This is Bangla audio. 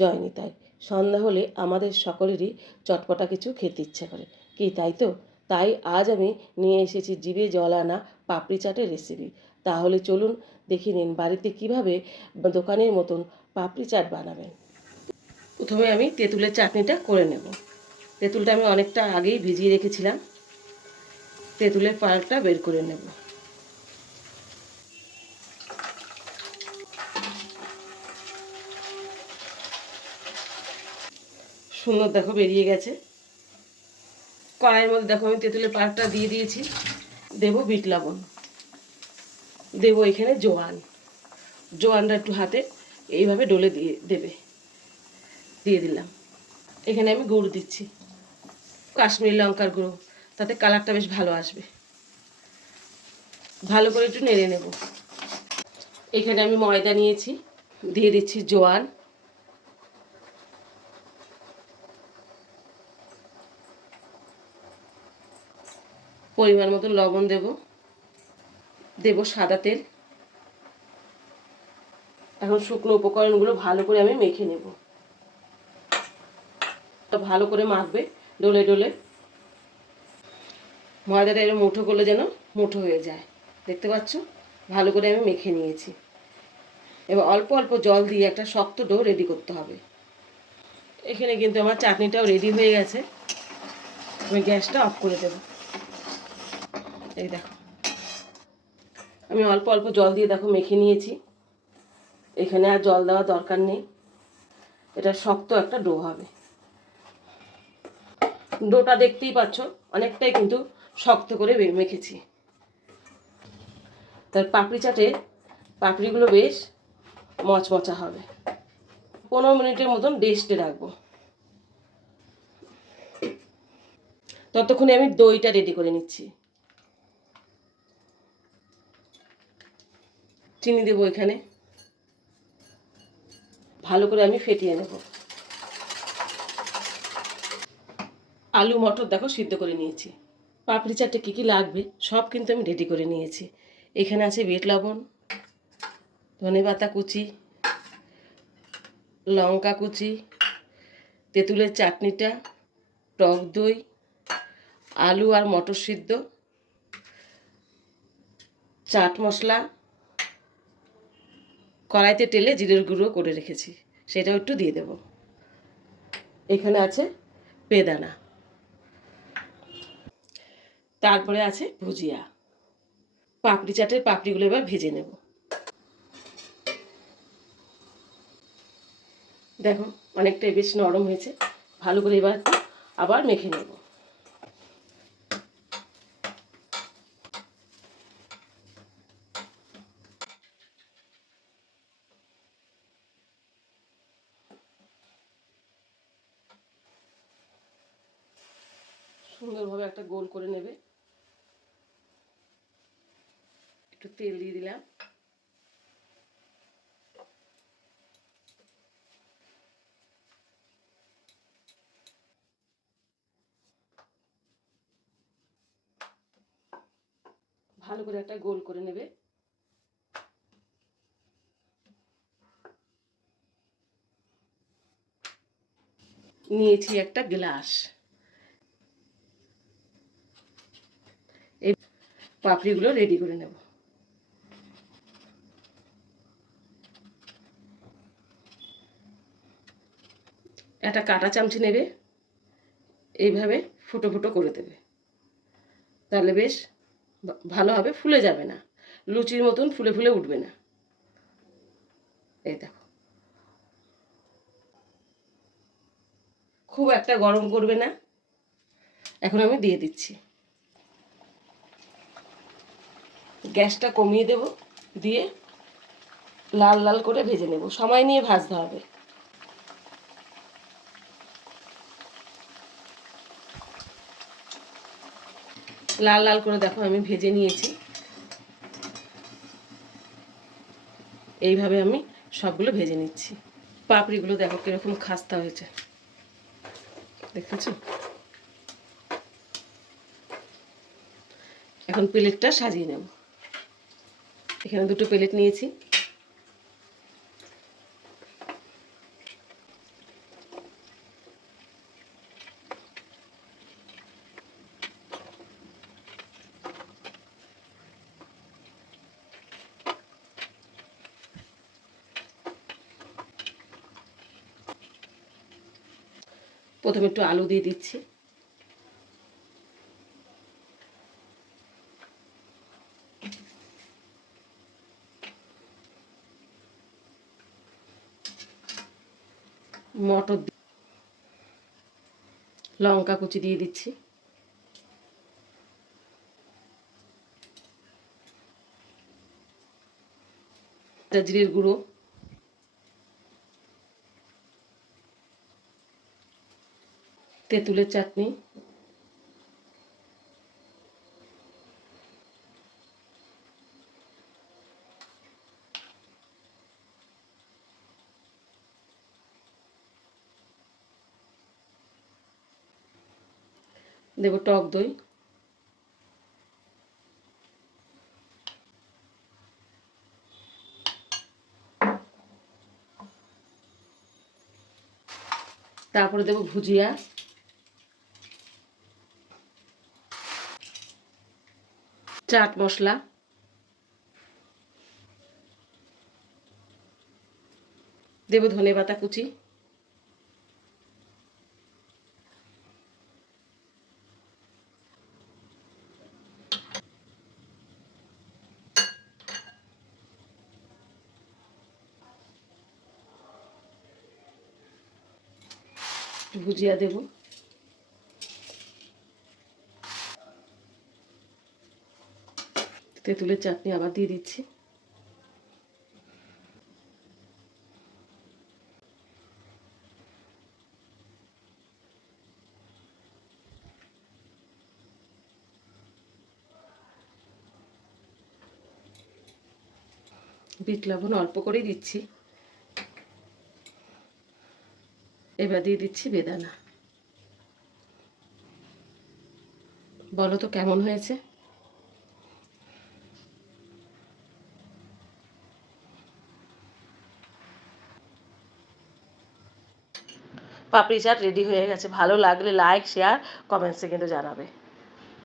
জয় নিতাই সন্ধ্যা হলে আমাদের সকলেরই চটপটা কিছু খেতে ইচ্ছা করে। কি তাই তো? তাই আজ আমি নিয়ে এসেছি জিভে জল আনা পাপড়ি চাটের রেসিপি তাহলে চলুন দেখে নিন বাড়িতে কীভাবে দোকানের মতন পাপড়ি চাট বানাবেন। প্রথমে আমি তেঁতুলের চাটনিটা করে নেব। তেঁতুলটা আমি অনেকটা আগেই ভিজিয়ে রেখেছিলাম। তেঁতুলের পাল্পটা বের করে নেব। সুন্দর দেখো বেরিয়ে গেছে। কড়াইয়ের মধ্যে দেখো আমি তেঁতুলের পাল্পটা দিয়ে দিয়েছি। দেবো বিট লবণ। দেবো এখানে জোয়ান। জোয়ানটা একটু হাতে এইভাবে ডলে দিয়ে দেবে। দিয়ে দিলাম। এখানে আমি গুড় দিচ্ছি। কাশ্মীরি লঙ্কার গুঁড়ো। তাতে কালারটা বেশ ভালো আসবে। ভালো করে একটু নেড়ে নেব। এখানে আমি ময়দা নিয়েছি। দিয়ে দিচ্ছি জোয়ান। পরিমাণ মতো লবণ দেব। দেব সাদা তেল। এখন শুকনো উপকরণগুলো ভালো করে আমি মেখে নেব। ভালো করে মাখবে ডলে ডলে। ময়দাটা এরকম মুঠো করলে যেন মুঠো হয়ে যায়। দেখতে পাচ্ছ? ভালো করে আমি মেখে নিয়েছি। এবার অল্প অল্প জল দিয়ে একটা শক্ত ডো রেডি করতে হবে। এখানে কিন্তু আমার চাটনিটাও রেডি হয়ে গেছে। আমি গ্যাসটা অফ করে দেব। এই দেখো। আমি অল্প অল্প জল দিয়ে দেখো মেখে নিয়েছি। এখানে আর জল দেওয়া দরকার নেই। এটা শক্ত একটা ডো হবে। ডোটা দেখতেই পাচ্ছ, অনেকটাই কিন্তু শক্ত করে মেখেছি। তার পাপড়ি চাটে, পাপড়িগুলো বেশ মচমচা হবে। পনেরো মিনিটের মতন রেস্টে রাখব। ততক্ষণে আমি দইটা রেডি করে নিচ্ছি। চিনি দেবো এখানে। ভালো করে আমি ফেটিয়ে নেব। আলু, মটর দেখো সিদ্ধ করে নিয়েছি। পাপড়ি চাটে কী কী লাগবে সব কিন্তু আমি রেডি করে নিয়েছি। এখানে আছে বেট লবণ, ধনে পাতা কুচি, লঙ্কা কুচি, তেঁতুলের চাটনিটা, টক দই, আলু আর মটর সিদ্ধ, চাট মশলা কড়াইতে টেলে জিরের গুঁড়ো করে রেখেছি, সেটাও একটু দিয়ে দেব। এখানে আছে বেদানা। তারপরে আছে ভুজিয়া। পাপড়ি চাটের পাপড়িগুলো এবার ভেজে নেব। দেখো, অনেকটাই বেশ নরম হয়েছে। ভালো করে এবার আবার মেখে নেব। সুন্দরভাবে একটা গোল করে নেবে। একটু তেল দিয়ে দিলাম। ভালো করে একটা গোল করে নেবে। নিয়েছি একটা গ্লাস এই পাপড়িগুলো রেডি করে নেব। একটা কাটা চামচি নেবে, এইভাবে ফুটো ফুটো করে দেবে। তাহলে বেশ ভালো হবে, ফুলে যাবে না। লুচির মতন ফুলে ফুলে উঠবে না। এই দেখো। খুব একটা গরম করবে না। এখন আমি দিয়ে দিচ্ছি। গ্যাসটা কমিয়ে দেব, দিয়ে লাল লাল করে ভেজে নেব। সময় নিয়ে ভাজতে হবে। লাল লাল করে দেখো, আমি ভেজে নিয়েছি। এইভাবে আমি সবগুলো ভেজে নিচ্ছি। পাপড়িগুলো দেখো কীরকম খাস্তা হয়েছে। দেখেছ? এখন প্লেটটা সাজিয়ে নেব। এখানে দুটো প্লেট নিয়েছি। প্রথমে একটু আলু দিয়ে দিচ্ছি। মটর লঙ্কা কুচি দিয়ে দিচ্ছি। জিরের গুঁড়ো। তেঁতুলের চাটনি। দেবো টক দই। তারপরে দেবো ভুজিয়া। চাট মশলা। দেবো ধনে পাতা কুচি। ভুজিয়া দেবো। তেঁতুলের চাটনি আবার দিয়ে দিচ্ছি। বিট লবণ অল্প করেই দিচ্ছি। এবার দিয়ে দিচ্ছি বেদানা। বলো তো কেমন হয়েছে? পাপড়ি চাট রেডি হয়ে গেছে। ভালো লাগলে লাইক শেয়ার কমেন্টসে কিন্তু জানাবে।